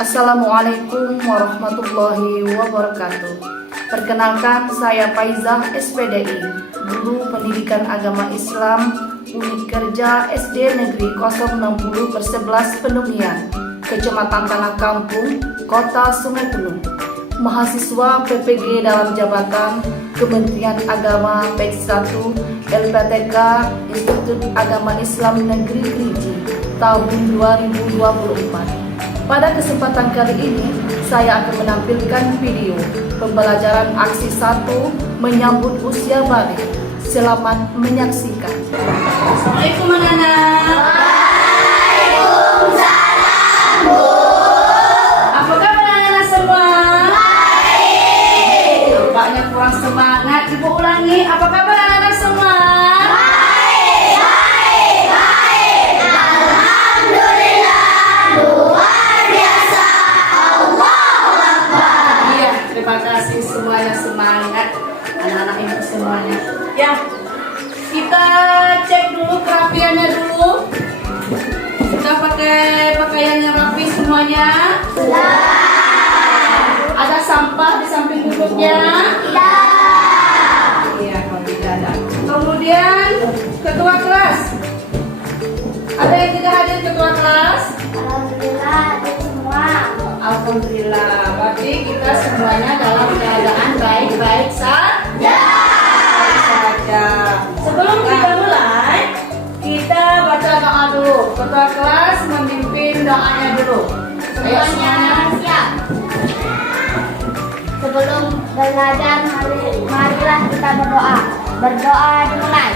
Assalamualaikum warahmatullahi wabarakatuh. Perkenalkan, saya Faizah SPDI, Guru Pendidikan Agama Islam Unit Kerja SD Negeri 060/11 Pendomian, Kecamatan Tanah Kampung, Kota Sungai Penuh. Mahasiswa PPG dalam jabatan Kementerian Agama Batch 1 LPTK Institut Agama Islam Negeri Kerinci tahun 2024. Pada kesempatan kali ini, saya akan menampilkan video pembelajaran aksi 1 menyambut usia balik. Selamat menyaksikan. Assalamualaikum anak-anak. Waalaikumsalam, Bu. Apa kabar anak-anak semua? Baik. Nampaknya kurang semangat. Ibu ulangi, apa kabar anak-anak semua? Baik, baik, baik. Alhamdulillah, luar biasa. Allahu Akbar. Iya, terima kasih semuanya semangat anak-anak ibu semuanya. Ya, kita cek dulu kerapiannya dulu. Kita pakai pakaian yang rapi semuanya. Ada sampah di samping duduknya. Iya, kalau tidak ada. Kemudian ketua kelas. Ada yang tidak hadir ketua kelas? Alhamdulillah, ada semua. Alhamdulillah. Berarti kita semuanya dalam keadaan baik-baik saja. Sebelum kita mulai, kita baca doa dulu. Ketua kelas memimpin doanya dulu. Ayo semuanya. Siap. Sebelum belajar, marilah kita berdoa. Berdoa dimulai.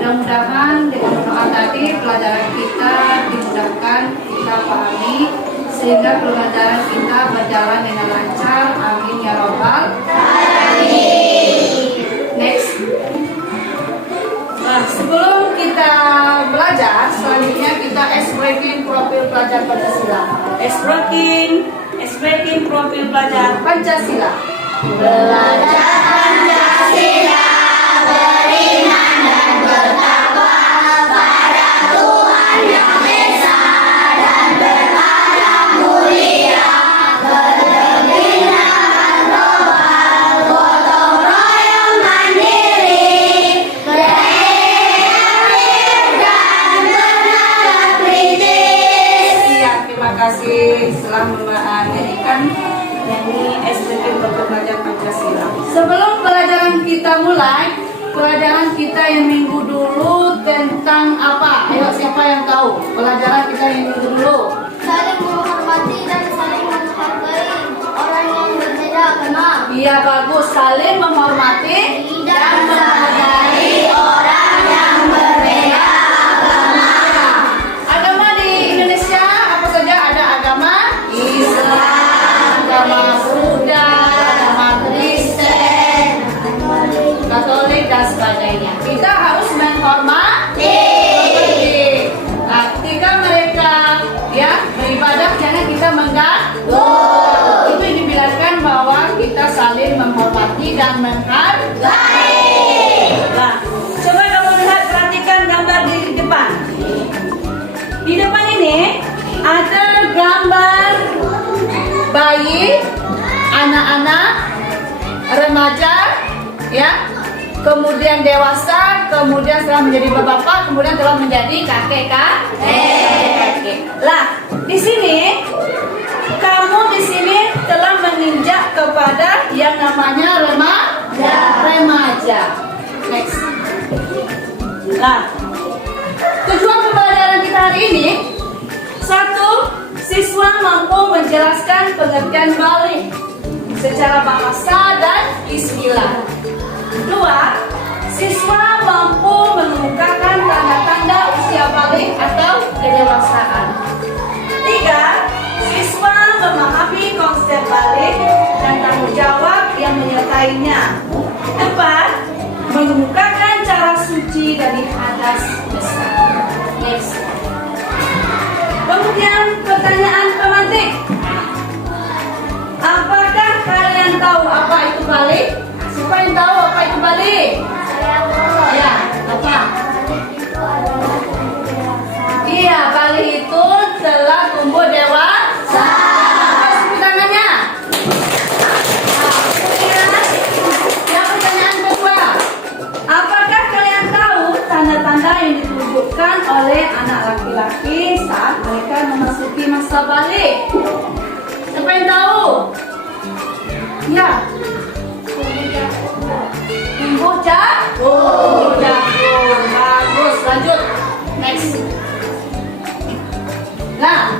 Mudah-mudahan dengan doa tadi pelajaran kita dimudahkan, kita pahami sehingga pelajaran kita berjalan dengan lancar. Amin ya robbal alamin. Next. Nah, sebelum kita belajar, selanjutnya kita explaining profil pelajar Pancasila. Explaining profil pelajar Pancasila. Belajar Pancasila, beriman dan bertakwa pada Tuhan Yang Esa dan berakhlak mulia, berbinakan global, gotong royong mandiri, kreatif dan bernada kritis. Iya, terima kasih telah menyanyikan nyanyi SPP untuk pelajar Pancasila. Sebelum pelajaran kita mulai, pelajaran kita yang minggu dulu tentang apa? Ayo, siapa yang tahu? Pelajaran kita yang minggu dulu. Saling menghormati dan saling menghargai orang yang berbeda agama. Iya, bagus. Saling menghormati Dan menghargai orang yang berbeda agama. agama di Indonesia apa saja? Ada agama Islam, agama Buddha, agama Kristen, Katolik dan sebagainya. Kita harus menghormati. Nah, ketika mereka beribadah, jangan kita mengganggu. Itu dibilangkan bahwa kita saling menghormati dan menghargai. Nah, coba kamu lihat, perhatikan gambar di depan. Di depan ini ada gambar bayi, anak-anak, remaja, ya, kemudian dewasa, kemudian setelah menjadi bapak, kemudian telah menjadi kakek. Lah, di sini kamu di sini telah menginjak kepada yang namanya remaja. Next. Nah, tujuan pembelajaran kita hari ini, 1. Siswa mampu menjelaskan pengertian balik secara bahasa dan istilah. 2. Siswa mampu mengemukakan tanda-tanda usia balik atau kedewasaan. 3. Siswa memahami konsep balik dan tanggung jawab yang menyertainya. 4. Mengemukakan cara suci dari hadas besar. Next. Kemudian pertanyaan pemantik. Apakah kalian tahu apa itu balik? Siapa yang tahu apa itu balik? Saya tahu. Ya, apa? Itu adalah kedewasaan. Iya, balik itu telah tumbuh dewasa. Kasih tangannya. Yang pertanyaan kedua. Apakah kalian tahu tanda-tanda yang ditunjukkan oleh anak laki-laki saat mereka memasuki masa balik? Siapa yang tahu? Ya. Tumbuh jagung. Bagus, lanjut. Next. Nah,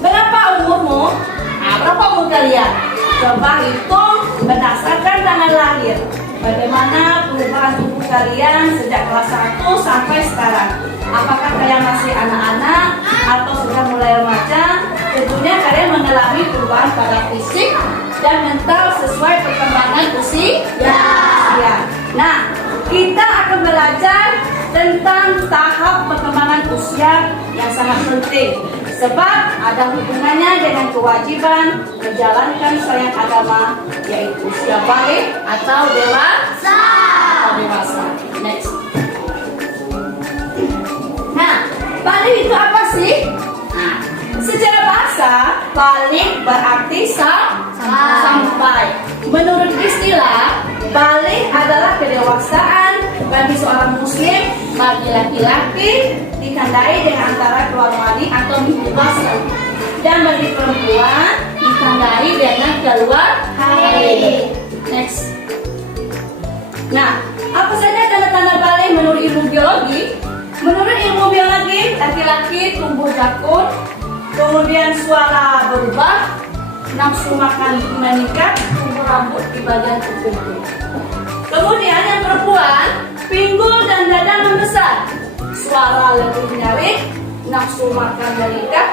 berapa umurmu? Berapa umur kalian? Coba hitung berdasarkan tanggal lahir. Bagaimana perubahan tubuh kalian sejak kelas 1 sampai sekarang? Apakah kalian masih anak-anak atau sudah mulai remaja? Tentunya kalian mengalami perubahan pada fisik dan mental sesuai perkembangan usia. Ya. Nah, kita akan belajar tentang tahap perkembangan usia yang sangat penting. Sebab ada hubungannya dengan kewajiban menjalankan syariat agama, yaitu usia balik atau dewasa. Next. Nah, balik itu apa sih? Nah, secara bahasa, balik berarti sampai. Menurut istilah, balik adalah kedewasaan bagi seorang muslim, bagi laki-laki ditandai dengan antara keluar mandi atau mimpi basah, dan bagi perempuan ditandai dengan keluar haid. Next. Nah, apa saja tanda-tanda balik menurut ilmu biologi? Menurut ilmu biologi, laki-laki tumbuh jakun, kemudian suara berubah, nafsu makan meningkat, tumbuh rambut di bagian tertentu. Kemudian yang perempuan, pinggul dan dada membesar, suara lebih nyaring, nafsu makan meningkat,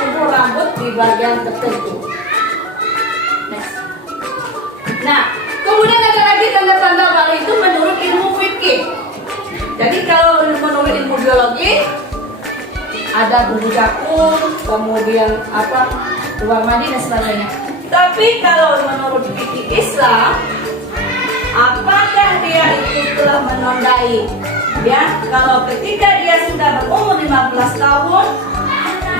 tumbuh rambut di bagian tertentu. Next. Nah, kemudian ada lagi tanda-tanda balik itu menurut ilmu fikih. Jadi kalau menurut ilmu biologi ada tumbuh jakun, kemudian keluar mandi dan sebagainya. Tapi kalau menurut fikih Islam, apakah dia itu telah menandai? Ya, kalau ketika dia sudah berumur 15 tahun,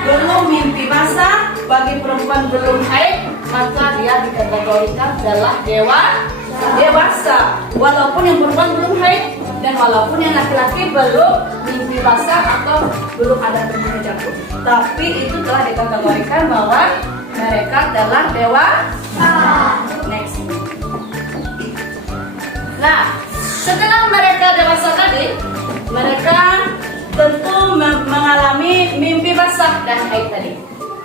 belum mimpi basah, bagi perempuan belum haid, maka dia dikategorikan adalah dewasa. Walaupun yang perempuan belum haid dan walaupun yang laki-laki belum mimpi basah atau belum ada tumbuh jakun, tapi itu telah dikategorikan bahwa mereka adalah dewasa. Next. Nah, setelah mereka dewasa tadi, mereka tentu mengalami mimpi basah dan haid tadi.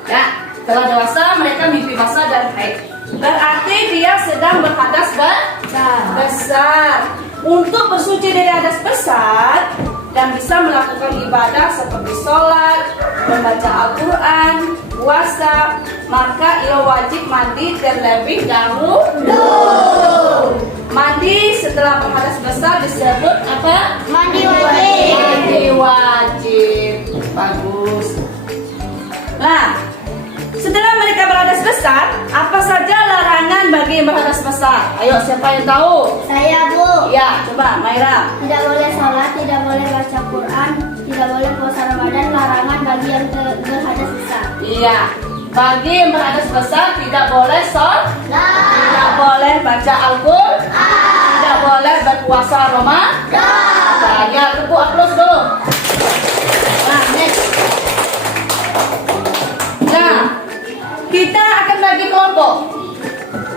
Ya, setelah dewasa mereka mimpi basah dan haid. Berarti dia sedang berhadas besar. Untuk bersuci dari hadas besar dan bisa melakukan ibadah seperti sholat, membaca Al-Quran, puasa, maka ia wajib mandi terlebih dahulu. Mandi setelah berhadas besar disebut apa? Mandi wajib. Mandi wajib. Bagus. Nah, setelah mereka berhadas besar, apa saja larangan bagi yang berhadas besar? Ayo, siapa yang tahu? Saya, Bu. Ya, coba Maira. Tidak boleh sholat, tidak boleh baca Quran, tidak boleh puasa Ramadan, larangan bagi yang berhadas besar. Iya, bagi yang berhadas besar tidak boleh sholat, tidak boleh baca Al-Quran, tidak boleh berpuasa Ramadan. Ya, tepuk aplaus dulu. Nah, next. Nah, kita akan bagi kelompok.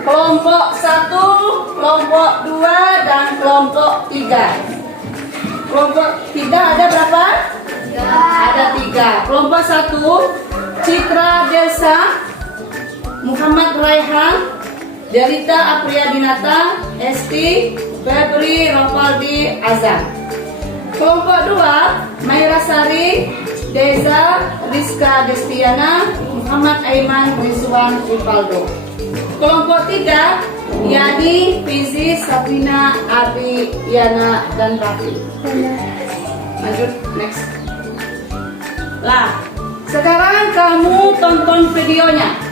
Kelompok 1, kelompok 2, dan kelompok 3. Kelompok 3 ada berapa? Ada 3. Kelompok 1, Citra Delsa, Muhammad Raihan, Delita Apriyadinata, Esti, Febri Rafaldi Azam. Kelompok 2, Maira Sari, Deza, Rizka Destiana, Muhammad Aiman Rizwan Rivaldo. Kelompok 3, Yani, Fizi, Safina, Abi, Yana, dan Rafi. Lanjut, next. Lah, sekarang kamu tonton videonya.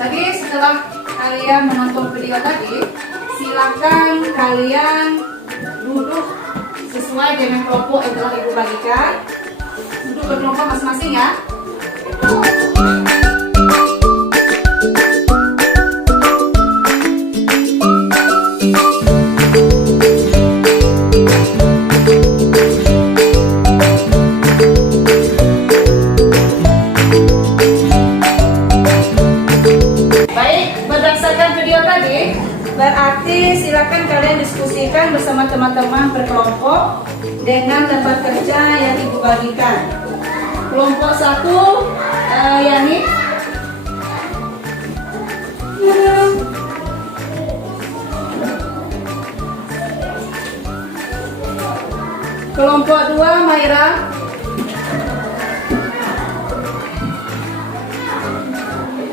Tadi setelah kalian menonton video tadi, silakan kalian duduk sesuai dengan kelompok yang telah ibu bagikan. Duduk berkelompok masing-masing ya. Berarti silakan kalian diskusikan bersama teman-teman berkelompok dengan tempat kerja yang ibu bagikan. Kelompok 1, Yani. Kelompok 2, Maira.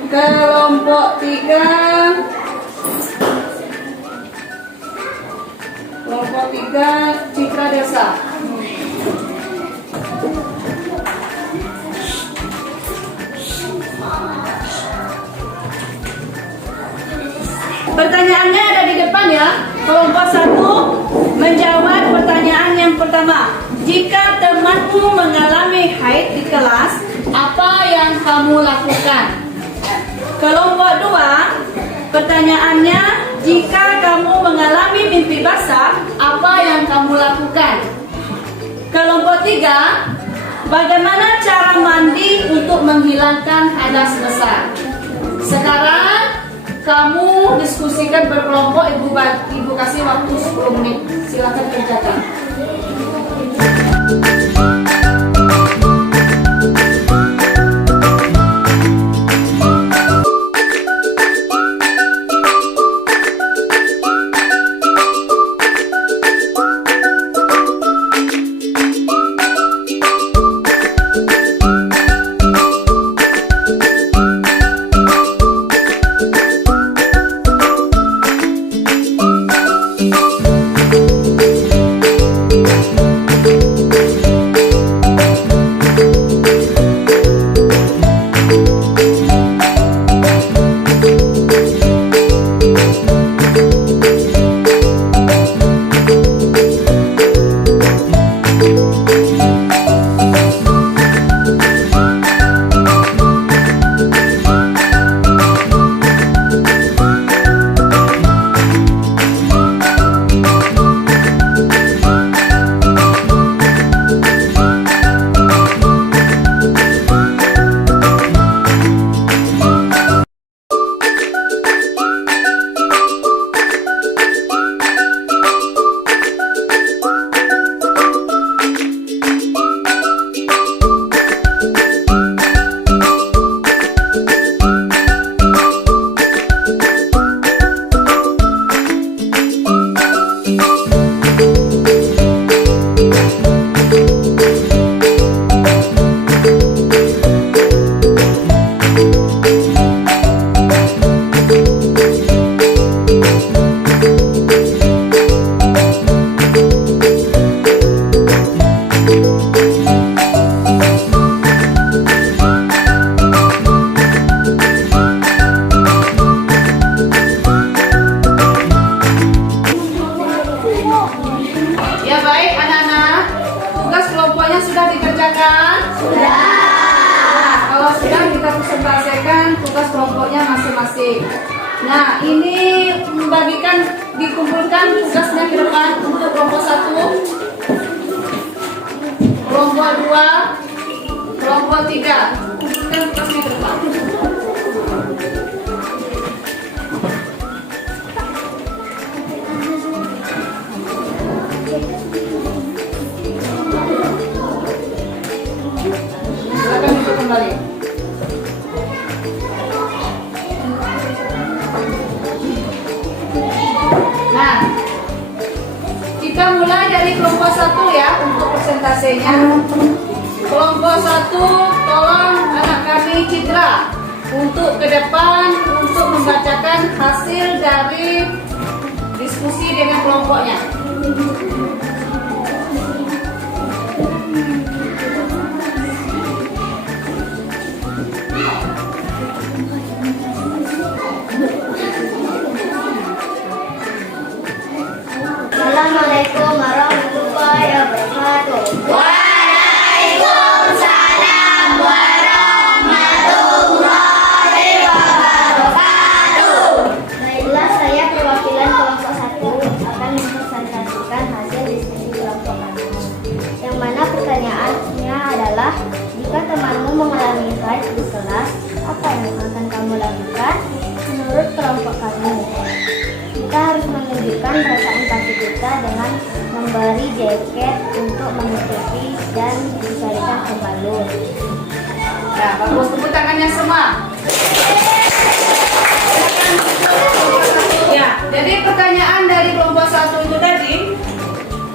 Kelompok 3, Citra Desa. Pertanyaannya ada di depan ya. Kelompok 1 menjawab pertanyaan yang pertama. Jika temanmu mengalami haid di kelas, apa yang kamu lakukan? Kelompok 2, pertanyaannya, jika kamu mengalami mimpi basah, apa yang kamu lakukan? Kelompok 3, bagaimana cara mandi untuk menghilangkan hadas besar? Sekarang kamu diskusikan berkelompok, ibu kasih waktu 10 menit. Silakan kerjakan. masing-masing. Nah, ini dikumpulkan tugasnya ke depan untuk kelompok 1, kelompok 2, kelompok 3. Kumpulkan tugasnya ke depan. Silakan duduk kembali. Nah, kita mulai dari kelompok 1 ya untuk persentasenya. Kelompok 1, tolong anak kami Citra untuk ke depan untuk membacakan hasil dari diskusi dengan kelompoknya. Assalamualaikum warahmatullahi wabarakatuh. Waalaikumsalam warahmatullahi wabarakatuh. Baiklah, saya perwakilan kelompok 1 akan mempresentasikan hasil diskusi kelompok kami. Yang mana pertanyaannya adalah, jika temanmu mengalami haid di kelas, apa yang akan kamu lakukan? Menurut kelompok kami, kita harus menunjukkan rasa empati kita dengan memberi jaket untuk menutupi dan dicarikan pembalut. Nah, bagus, tepuk tangannya semua. Ya, jadi pertanyaan dari kelompok 1 itu tadi,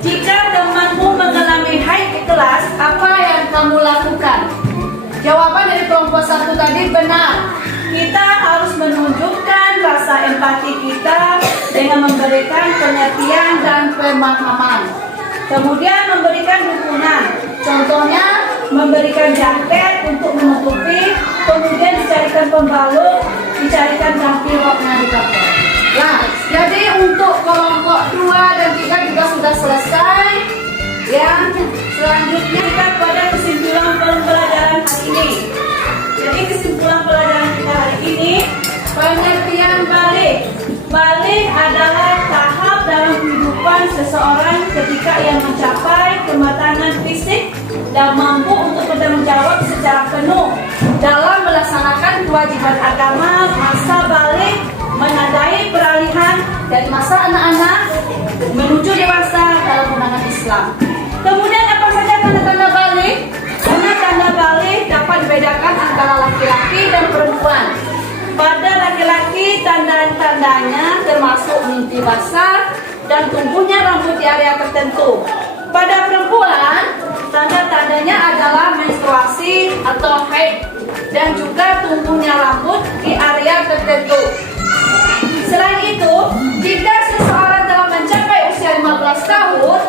jika temanmu mengalami haid di kelas, apa yang kamu lakukan? Jawaban dari kelompok 1 tadi benar. Kita harus menunjukkan rasa empati kita dengan memberikan pengertian dan pemahaman. Kemudian memberikan dukungan. Contohnya memberikan jaket untuk menutupi, kemudian dicarikan pembalut, dicarikan jampi roknya di kapal. Nah, jadi untuk kelompok 2 dan 3 juga sudah selesai. Yang selanjutnya kita pada kesimpulan pembelajaran hari ini. Jadi kesimpulan pelajaran kita hari ini, pengertian balik. Balik adalah tahap dalam kehidupan seseorang ketika ia mencapai kematangan fisik dan mampu untuk bertanggung jawab secara penuh dalam melaksanakan kewajiban agama. Masa balik menandai peralihan dari masa anak-anak menuju dewasa dalam pandangan Islam. Kemudian apa saja tanda-tanda balik? Tanda balik dapat dibedakan antara laki-laki dan perempuan. Pada laki-laki tanda-tandanya termasuk mimpi basah dan tumbuhnya rambut di area tertentu. Pada perempuan tanda-tandanya adalah menstruasi atau haid dan juga tumbuhnya rambut di area tertentu. Selain itu, jika seseorang telah mencapai usia 15 tahun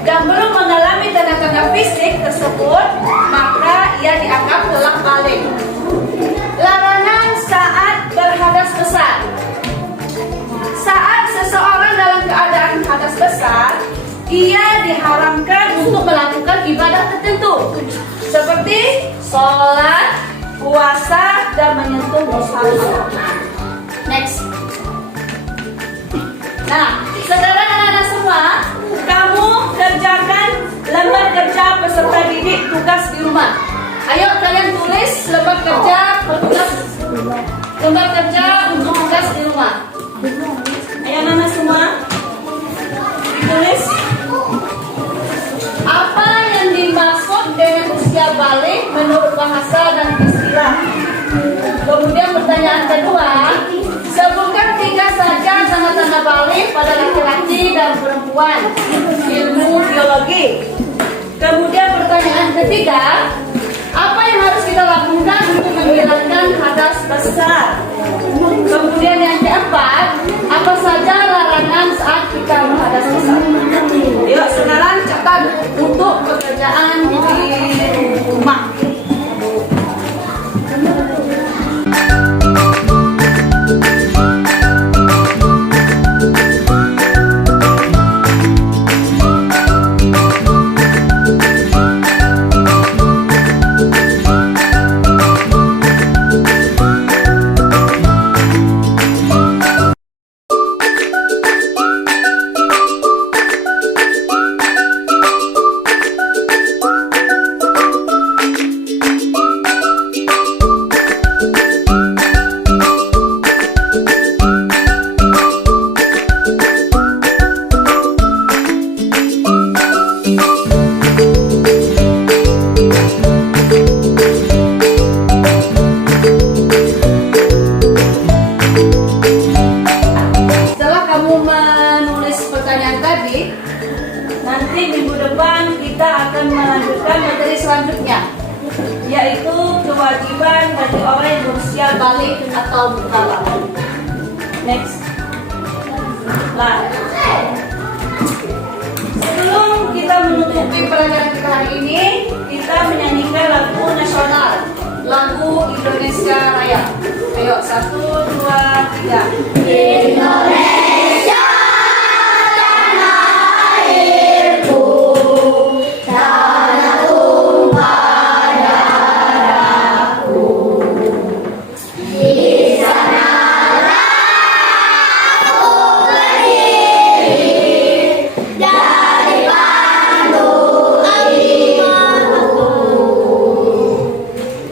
dan belum mengalami tanda-tanda fisik tersebut, maka ia dianggap telah balik. Larangan saat berhadas besar. Saat seseorang dalam keadaan hadas besar, ia diharamkan untuk melakukan ibadah tertentu seperti sholat, puasa, dan menyentuh mushaf. Next. Nah, saudara anak-anak semua, kamu kerjakan lembar kerja peserta didik tugas di rumah. Ayo kalian tulis lembar kerja untuk tugas di rumah. Ayo anak-anak semua, ditulis apa yang dimaksud dengan usia balik menurut bahasa dan istilah. Kemudian pertanyaan kedua, sebutkan 3 saja tanda-tanda balik pada laki-laki dan perempuan, ilmu biologi. Kemudian pertanyaan ketiga, apa yang harus kita lakukan untuk menghilangkan hadas besar? Kemudian yang keempat, apa saja larangan saat kita berhadas besar? Yuk sekarang catat untuk pekerjaan di rumah. balik atau bukalah. Next. Nah, sebelum kita menutupi pelajaran kita hari ini, kita menyanyikan lagu nasional, lagu Indonesia Raya. Ayo, 1, 2, 3. Indonesia tanah airku, tanah tumpah darahku. Di sanalah aku berdiri dari pandu ibuku.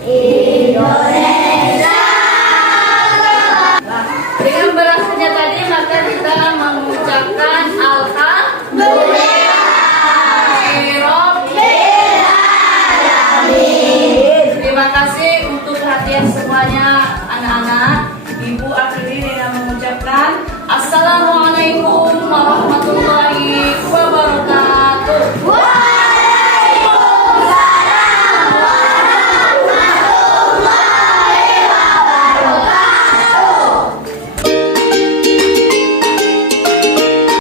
Indonesia. Nah, dengan berasanya tadi maka kita mengucapkan Alhamdulillahirobbilalamin. Terima kasih untuk perhatian semuanya anak-anak. Ibu akhiri dengan mengucapkan Assalamualaikum